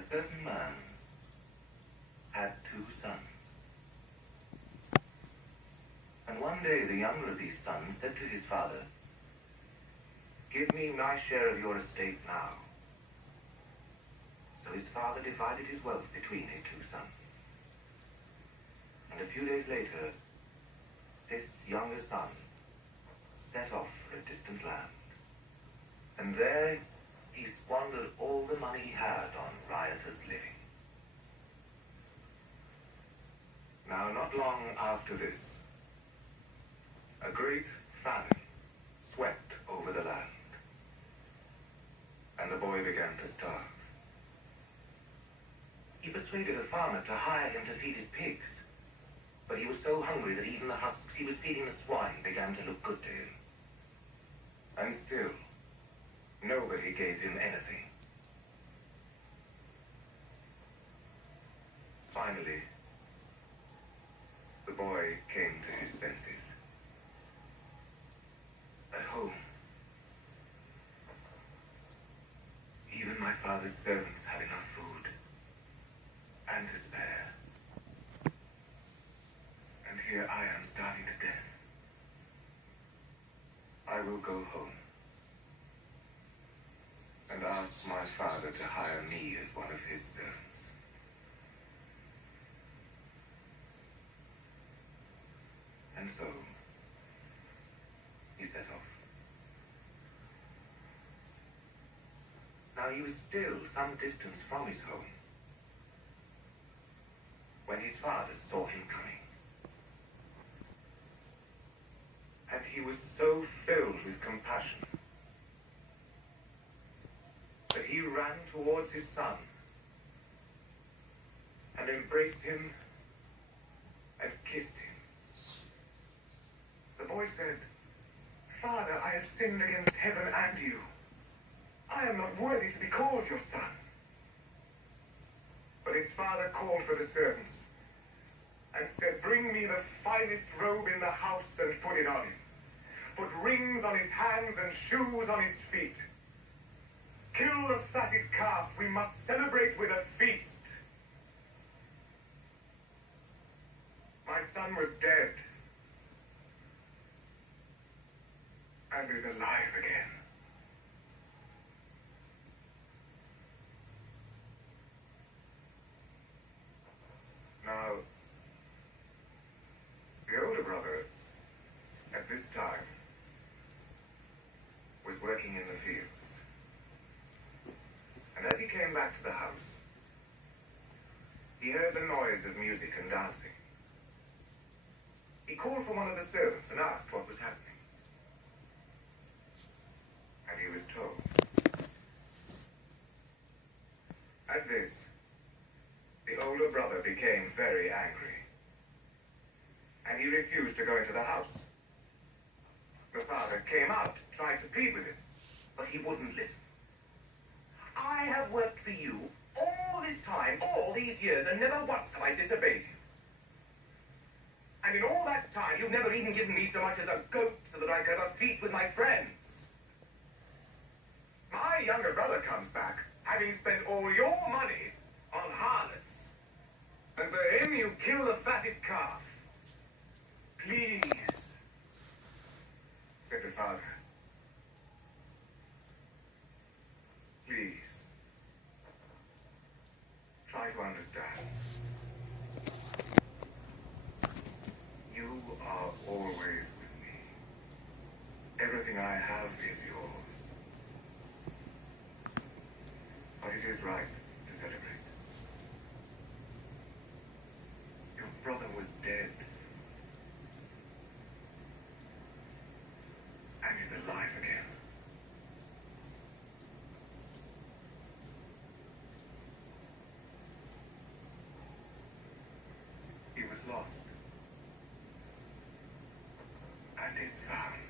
A certain man had two sons. And one day the younger of these sons said to his father, "Give me my share of your estate now." So his father divided his wealth between his two sons. And a few days later, this younger son set off for a distant land. And there he squandered all the money he had on riotous living. Now, not long after this, a great famine swept over the land, and the boy began to starve. He persuaded a farmer to hire him to feed his pigs, but he was so hungry that even the husks he was feeding the swine began to look good to him. And still, nobody gave him anything. Finally, the boy came to his senses. At home, even my father's servants have enough food and to spare. And here I am starving to death. I will go home and ask my father to hire me as one of his servants. And so, he set off. Now he was still some distance from his home when his father saw him coming. And he was so filled with compassion that he ran towards his son and embraced him and kissed him. The boy said, "Father, I have sinned against heaven and you. I am not worthy to be called your son." But his father called for the servants and said, "Bring me the finest robe in the house and put it on him. Put rings on his hands and shoes on his feet. Kill the fatted calf. We must celebrate with a feast." My son was dead and is alive again. Now, the older brother, at this time, was working in the fields. And as he came back to the house, he heard the noise of music and dancing. He called for one of the servants and asked what was happening. And he was told. At this, the older brother became very angry, and he refused to go into the house. The father came out, tried to plead with him, but he wouldn't listen. "I have worked for you all this time, all these years, and never once have I disobeyed you. And in all that time, you've never even given me so much as a goat so that I could have a feast with my friends. My younger brother comes back, having spent all your money on harlots. And for him, you kill the fatted calf. Please," said the father, "please, try to understand. You are always with me. Everything I have is yours. But it is right to celebrate. Your brother was dead and is alive again. He was lost and is found."